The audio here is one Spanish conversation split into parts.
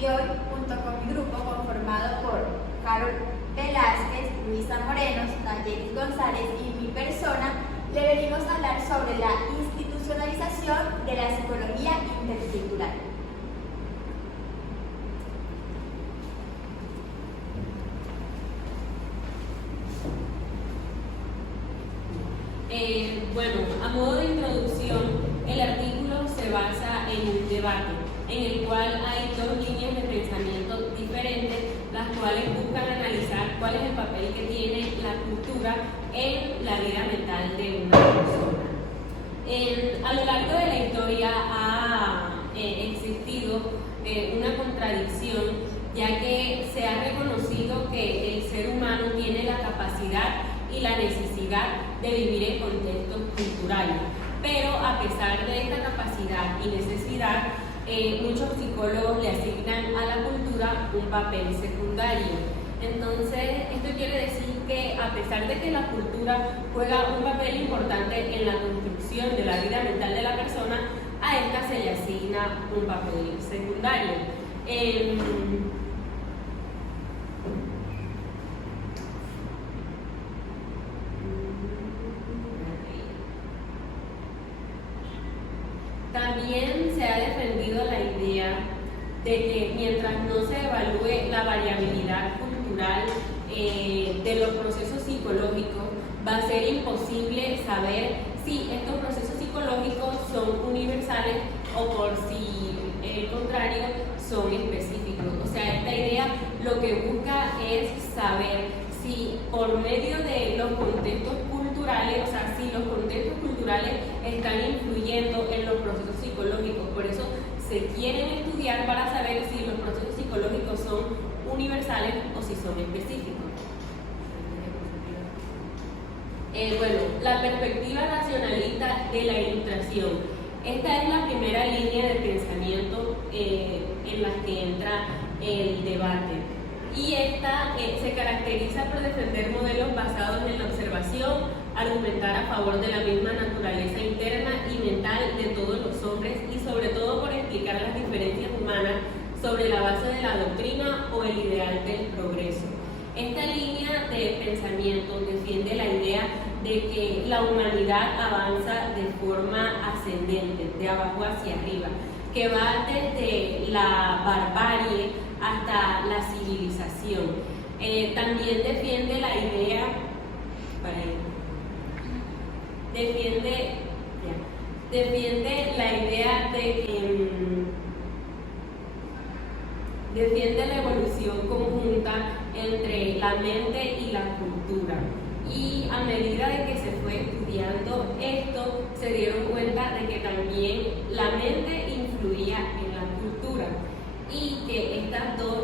y hoy, junto con mi grupo conformado por Carol Velázquez, Luisa Morenos, Nayeris González y mi persona, le venimos a hablar sobre la institucionalización de la psicología intercultural. Bueno, a modo de introducción, el artículo se basa en un debate en el cual hay dos líneas de pensamiento diferentes, las cuales buscan analizar cuál es el papel que tiene la cultura en la vida mental de una persona. A lo largo de la historia ha existido una contradicción, ya que se ha reconocido que el ser humano tiene la capacidad y la necesidad de vivir en contextos culturales, pero a pesar de esta capacidad y necesidad, muchos psicólogos le asignan a la cultura un papel secundario. Entonces, esto quiere decir que a pesar de que la cultura juega un papel importante en la construcción de la vida mental de la persona, a esta se le asigna un papel secundario. También se ha defendido la idea de que mientras no se evalúe la variabilidad cultural de los procesos psicológicos, va a ser imposible saber si estos procesos psicológicos son universales o por si el contrario son específicos. O sea, esta idea lo que busca es saber si por medio de los contextos culturales, o sea, si los contextos culturales están influyendo en los procesos psicológicos. Por eso se quieren estudiar para saber si los procesos psicológicos son universales o si son específicos. Bueno, la perspectiva racionalista de la ilustración. Esta es la primera línea de pensamiento en la que entra el debate. Y esta se caracteriza por defender modelos basados en la observación, argumentar a favor de la misma naturaleza interna y mental de todos los hombres y sobre todo por explicar las diferencias humanas sobre la base de la doctrina o el ideal del progreso. Esta línea de pensamiento defiende la idea de que la humanidad avanza de forma ascendente, de abajo hacia arriba, que va desde la barbarie hasta la civilización. También defiende la idea, defiende la idea de que defiende la evolución conjunta entre la mente y la cultura. Y a medida de que se fue estudiando esto, se dieron cuenta de que también la mente influía en la cultura y que estas dos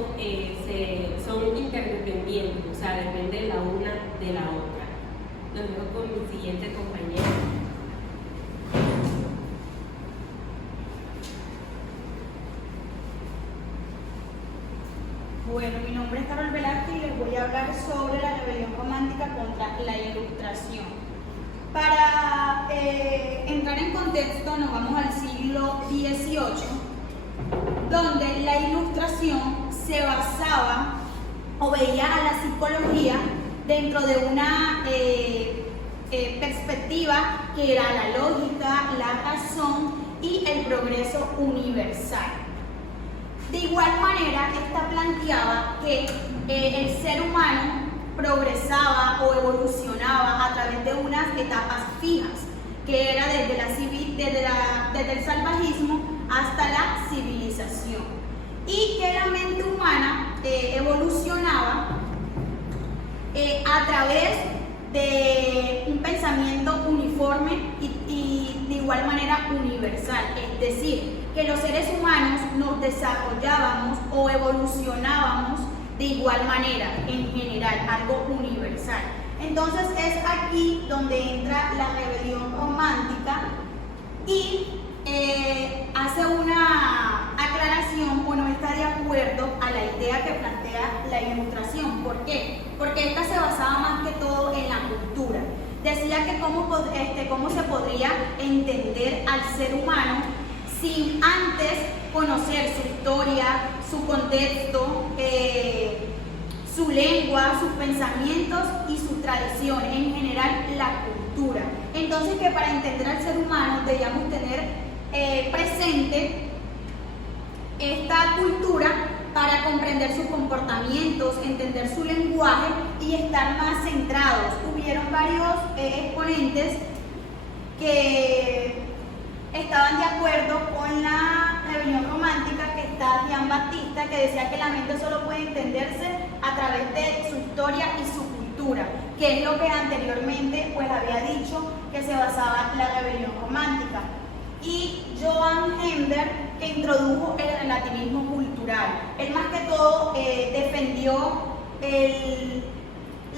son interdependientes, o sea, dependen la una de la otra. Nos vemos con mi siguiente compañera. Bueno, mi nombre es Carol Velázquez y les voy a hablar sobre la rebelión romántica contra la ilustración. Para entrar en contexto, nos vamos al siglo XVIII, donde la ilustración se basaba o veía a la psicología dentro de una perspectiva que era la lógica, la razón y el progreso universal. De igual manera, esta planteaba que el ser humano progresaba o evolucionaba a través de unas etapas fijas, que era desde el salvajismo hasta la civilización, y que la mente humana evolucionaba a través de un pensamiento uniforme y de igual manera universal, es decir, que los seres humanos nos desarrollábamos o evolucionábamos de igual manera, en general, algo universal. Entonces es aquí donde entra la rebelión romántica y hace una aclaración o no está de acuerdo a la idea que plantea la ilustración. ¿Por qué? Porque esta se basaba más que todo en la cultura. Decía que cómo se podría entender al ser humano si antes conocer su historia, su contexto, su lengua, sus pensamientos y sus tradiciones, en general la cultura. Entonces, que para entender al ser humano debíamos tener presente esta cultura para comprender sus comportamientos, entender su lenguaje y estar más centrados. Hubieron varios exponentes que estaban de acuerdo con la rebelión romántica, que está Jean Baptista, que decía que la mente solo puede entenderse a través de su historia y su cultura, que es lo que anteriormente pues había dicho que se basaba la rebelión romántica. Y Joan Hender, que introdujo el relativismo cultural. Él más que todo defendió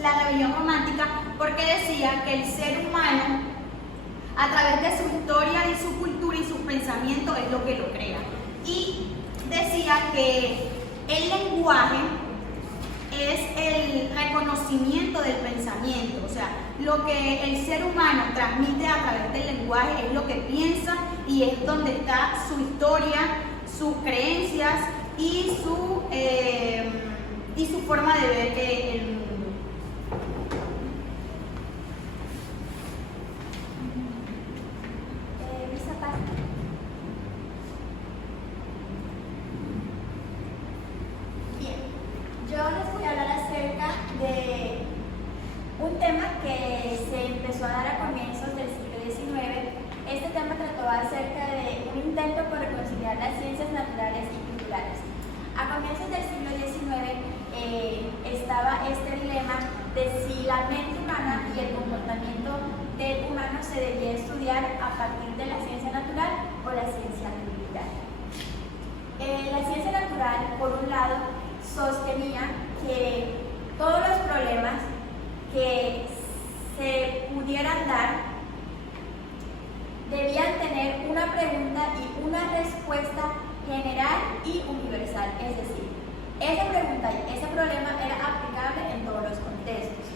la rebelión romántica porque decía que el ser humano, a través de su historia y su cultura y sus pensamientos, es lo que lo crea. Y decía que el lenguaje es el reconocimiento del pensamiento, o sea, lo que el ser humano transmite a través del lenguaje es lo que piensa y es donde está su historia, sus creencias y su forma de ver el mundo. Bien, yo les voy a hablar acerca de un tema que se empezó a dar a comienzos del siglo XIX. Este tema trató acerca de un intento por reconciliar las ciencias naturales y culturales. A comienzos del siglo XIX estaba este dilema de si la mente humana y el comportamiento del humano se debía estudiar a partir de la ciencia natural o la ciencia cultural. La ciencia natural, por un lado, sostenía que todos los problemas que se pudieran dar debían tener una pregunta y una respuesta general y universal, es decir, esa pregunta y ese problema era aplicable en todos los contextos.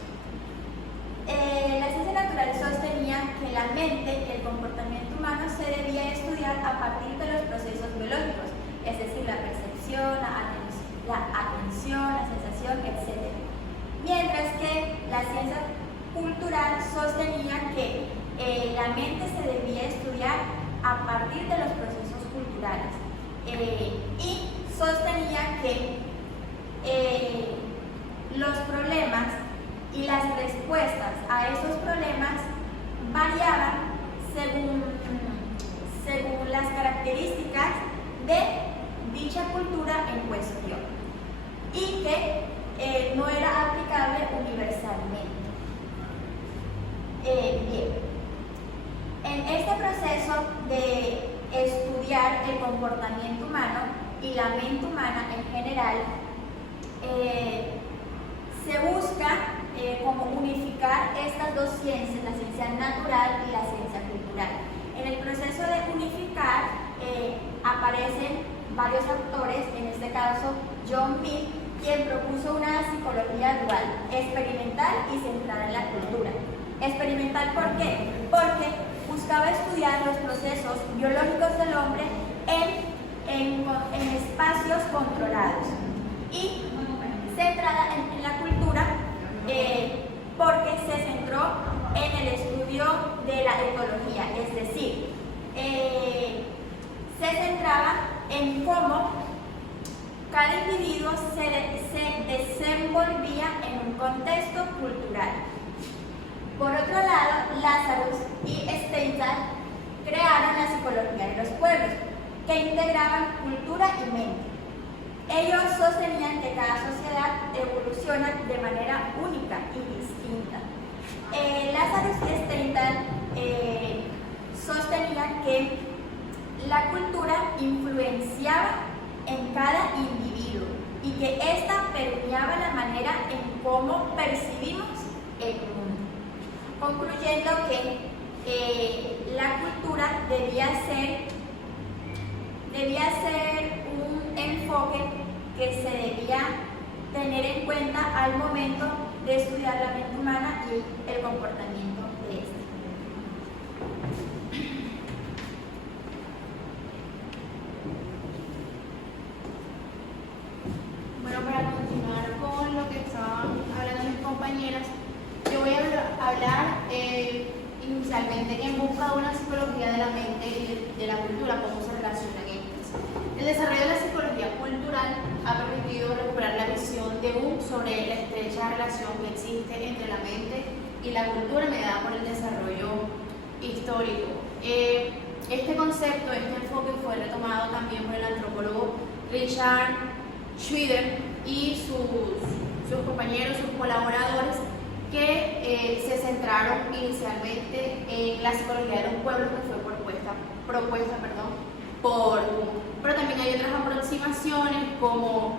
La ciencia natural sostenía que la mente y el comportamiento humano se debía estudiar a partir de los procesos biológicos, es decir, la percepción, la atención, la sensación, etc. Mientras que la ciencia cultural sostenía que la mente se debía estudiar a partir de los procesos culturales y sostenía que los problemas y las respuestas a esos problemas variaban según las características de dicha cultura en cuestión y que no era aplicable universalmente. Bien. En este proceso de estudiar el comportamiento humano y la mente humana en general, se busca como unificar estas dos ciencias, la ciencia natural y la ciencia cultural. En el proceso de unificar aparecen varios autores, en este caso John Mill, quien propuso una psicología dual, experimental y centrada en la cultura. Experimental, ¿por qué? Porque buscaba estudiar los procesos biológicos del hombre en espacios controlados y centrada en la cultura porque se centró en el estudio de la etología, es decir, se centraba en cómo cada individuo se desenvolvía en un contexto cultural. Por otro lado, Lazarus y Steinthal crearon la psicología de los pueblos, que integraban cultura y mente. Ellos sostenían que cada sociedad evoluciona de manera única y distinta. Lazarus y Steinthal sostenían que la cultura influenciaba en cada individuo y que ésta permeaba la manera en cómo percibimos el mundo. Concluyendo que la cultura debía ser un enfoque que se debía tener en cuenta al momento de estudiar la mente humana y el comportamiento de ésta. buscado una psicología de la mente y de la cultura, cómo se relacionan estas. El desarrollo de la psicología cultural ha permitido recuperar la visión de Jung sobre la estrecha relación que existe entre la mente y la cultura mediada por el desarrollo histórico. Este concepto, este enfoque fue retomado también por el antropólogo Richard Schweder y sus compañeros, sus colaboradores, que se centraron inicialmente en la psicología de los pueblos, que fue propuesta por Jung. Pero también hay otras aproximaciones como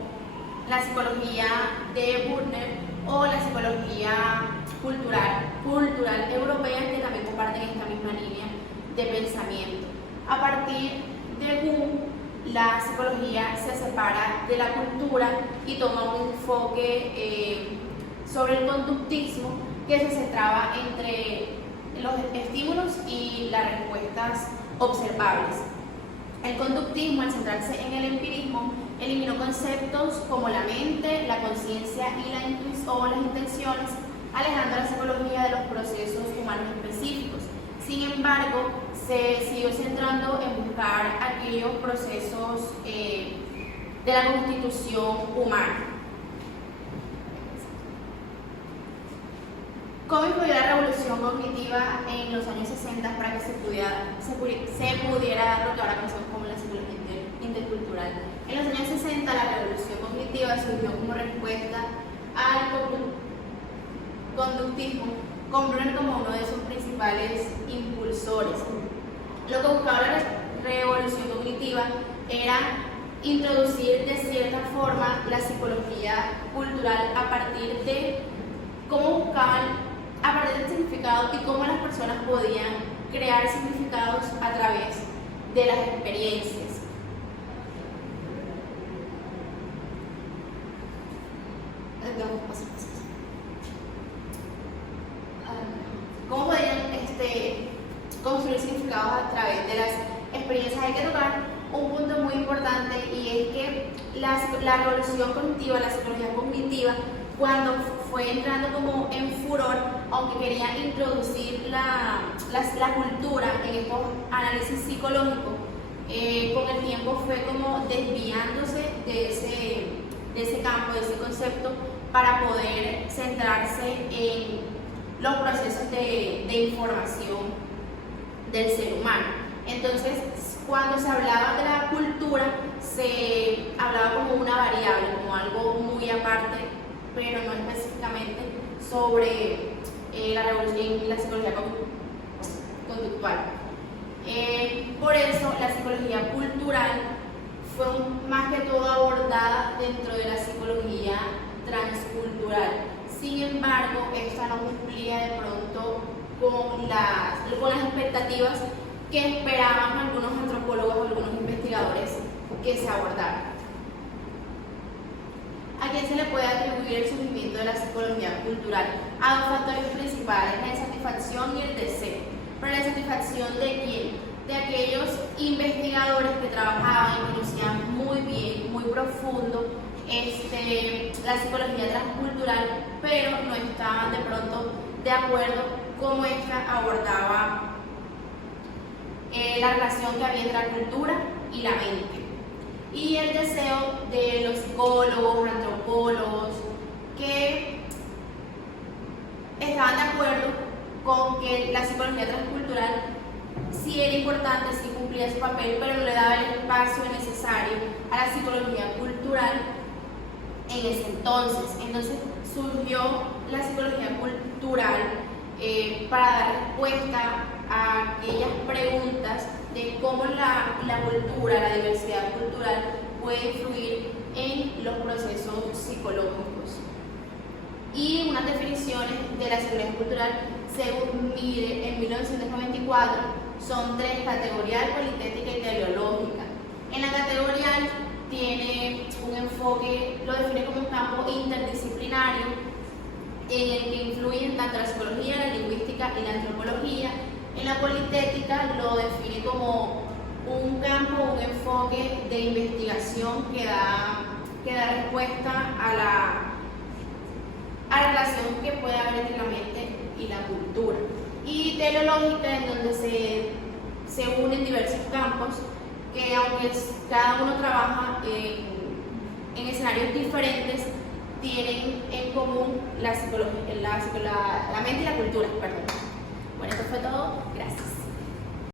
la psicología de Butner o la psicología cultural europea, que también comparten esta misma línea de pensamiento. A partir de Jung, la psicología se separa de la cultura y toma un enfoque sobre el conductismo, que se centraba entre los estímulos y las respuestas observables. El conductismo, al centrarse en el empirismo, eliminó conceptos como la mente, la conciencia y la intuición o las intenciones, alejando la psicología de los procesos humanos específicos. Sin embargo, se siguió centrando en buscar aquellos procesos de la constitución humana. ¿Cómo influyó la revolución cognitiva en los años 60 para que se pudiera dar lo que ahora conocemos como la psicología intercultural? En los años 60 la revolución cognitiva surgió como respuesta al conductismo, con Brunner como uno de sus principales impulsores. Lo que buscaba la revolución cognitiva era introducir de cierta forma la psicología cultural a partir de del significado y cómo las personas podían crear significados a través de las experiencias. ¿Cómo podían construir significados a través de las experiencias? Hay que tocar un punto muy importante, y es que la revolución cognitiva, la psicología cognitiva, cuando fue entrando como en furor, aunque quería introducir la cultura en estos análisis psicológicos, con el tiempo fue como desviándose de ese campo, de ese concepto, para poder centrarse en los procesos de información del ser humano. Entonces, cuando se hablaba de la cultura, se hablaba como una variable, como algo muy aparte, pero no específicamente sobre la revolución y la psicología conductual. Por eso la psicología cultural fue más que todo abordada dentro de la psicología transcultural. Sin embargo, esta no cumplía de pronto con las expectativas que esperaban algunos antropólogos o algunos investigadores que se abordaran. ¿A quién se le puede atribuir el surgimiento de la psicología cultural? A dos factores principales, la insatisfacción y el deseo. ¿Pero la insatisfacción de quién? De aquellos investigadores que trabajaban y conocían muy bien, muy profundo, la psicología transcultural, pero no estaban de pronto de acuerdo cómo esta abordaba la relación que había entre la cultura y la mente. Y el deseo de los psicólogos, antropólogos, que estaban de acuerdo con que la psicología transcultural sí era importante, sí cumplía su papel, pero no le daba el espacio necesario a la psicología cultural en ese entonces. Entonces surgió la psicología cultural para dar respuesta a aquellas preguntas de cómo la cultura, la diversidad cultural puede influir en los procesos psicológicos. Y unas definiciones de la psicología cultural, según Mire, en 1994, son tres: categorial, politética y teleológica. En la categorial tiene un enfoque, lo define como un campo interdisciplinario en el que influyen tanto la psicología, la lingüística y la antropología. En la politética lo define como un campo, un enfoque de investigación que da respuesta a la relación que puede haber entre la mente y la cultura. y teleológica, en donde se unen diversos campos que, aunque cada uno trabaja en escenarios diferentes, tienen en común la mente y la cultura. Perdón. Bueno, esto fue todo. Gracias.